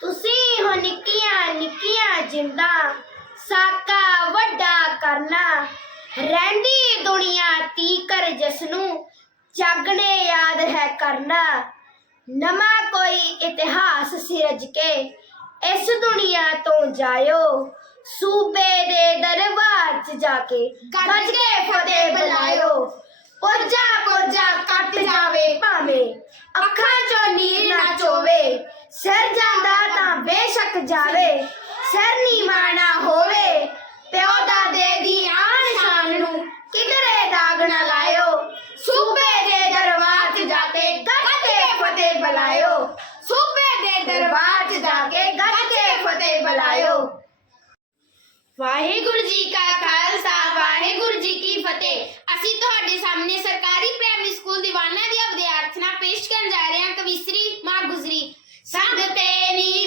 ਤੁਸੀਂ ਹੋ ਨਿੱਕੀਆਂ ਨਿੱਕੀਆਂ ਜਿੰਦਾ ਸਾਕਾ ਵੱਡਾ ਕਰਨਾ। ਰਹਿੰਦੀ ਦੁਨੀਆ ਤੀਕਰ ਜਿਸ ਨੂੰ ਜਾਗਣੇ ਯਾਦ ਹੈ ਕਰਨਾ। ਨਵਾਂ ਕੋਈ ਇਤਿਹਾਸ ਸਿਰਜ ਕੇ ਇਸ ਦੁਨੀਆ ਤੋਂ ਜਾਇਓ। ਸੂਬੇ ਦੇ ਦਰਬਾਰ 'ਚ ਜਾ ਕੇ ਗੱਜ ਕੇ ਫਤਿਹ ਸਿਰ ਜਾਂਦਾ ਤਾਂ ਬੇਸ਼ੱਕ ਜਾਵੇ, ਸਿਰ ਨੀਵਾਂ ਨਾ ਹੋਵੇ, ਪਿਓ ਦਾਦੇ ਦੀ ਆਨ ਸ਼ਾਨ ਨੂੰ ਕਿਧਰੇ ਦਾਗ ਨਾ ਲਾਇਓ, ਸੂਬੇ ਦੇ ਦਰਬਾਰ 'ਚ ਜਾ ਕੇ ਗੱਜ ਕੇ ਫਤਿਹ ਬੁਲਾਇਓ, ਸੂਬੇ ਦੇ ਦਰਬਾਰ 'ਚ ਜਾ ਕੇ ਗੱਜ ਕੇ ਫਤਿਹ ਬੁਲਾਇਓ। ਵਾਹਿਗੁਰੂ ਜੀ ਕਾ ਖਾਲਸਾ, ਵਾਹਿਗੁਰੂ ਜੀ ਕੀ ਫਤਿਹ। ਅਸੀਂ ਤੁਹਾਡੇ ਸਾਹਮਣੇ ਸਰਕਾਰੀ, ਪ੍ਰਾਇਮਰੀ ਸਕੂਲ ਦੀਵਾਨਾ ਦੀਆਂ ਵਿਦਿਆਰਥਣਾਂ ਪੇਸ਼ ਕਰਨ ਜਾ ਸੰਗ ਤੇ ਨੀ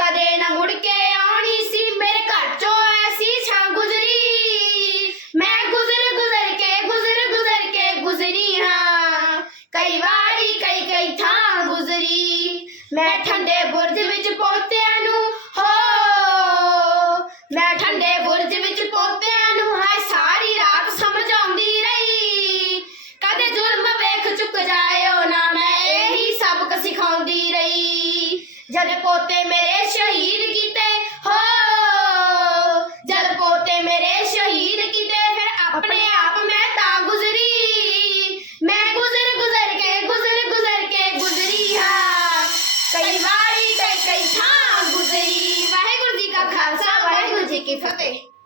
ಕದೇನ ಮುಡಿಕೆ ಆಣಿಸಿ मेरे घर चो ऐसी गुजरी, मैं गुजर गुजर के गुजर गुजर के गुजरी हाँ। कई बारी कई कई गुजरी, मैं ठंडे बुरज विच पहुँचे जगपोते मेरे शहीद कीते हो। जगपोते मेरे शहीद कीते फिर अपने आप मैं ता गुजरी। मैं गुजर गुजर के गुजर गुजर के गुजरी हाँ। कई बारी कई कई था गुजरी। वाहेगुरु जी का खालसा वाहेगुरु जी की फतेह।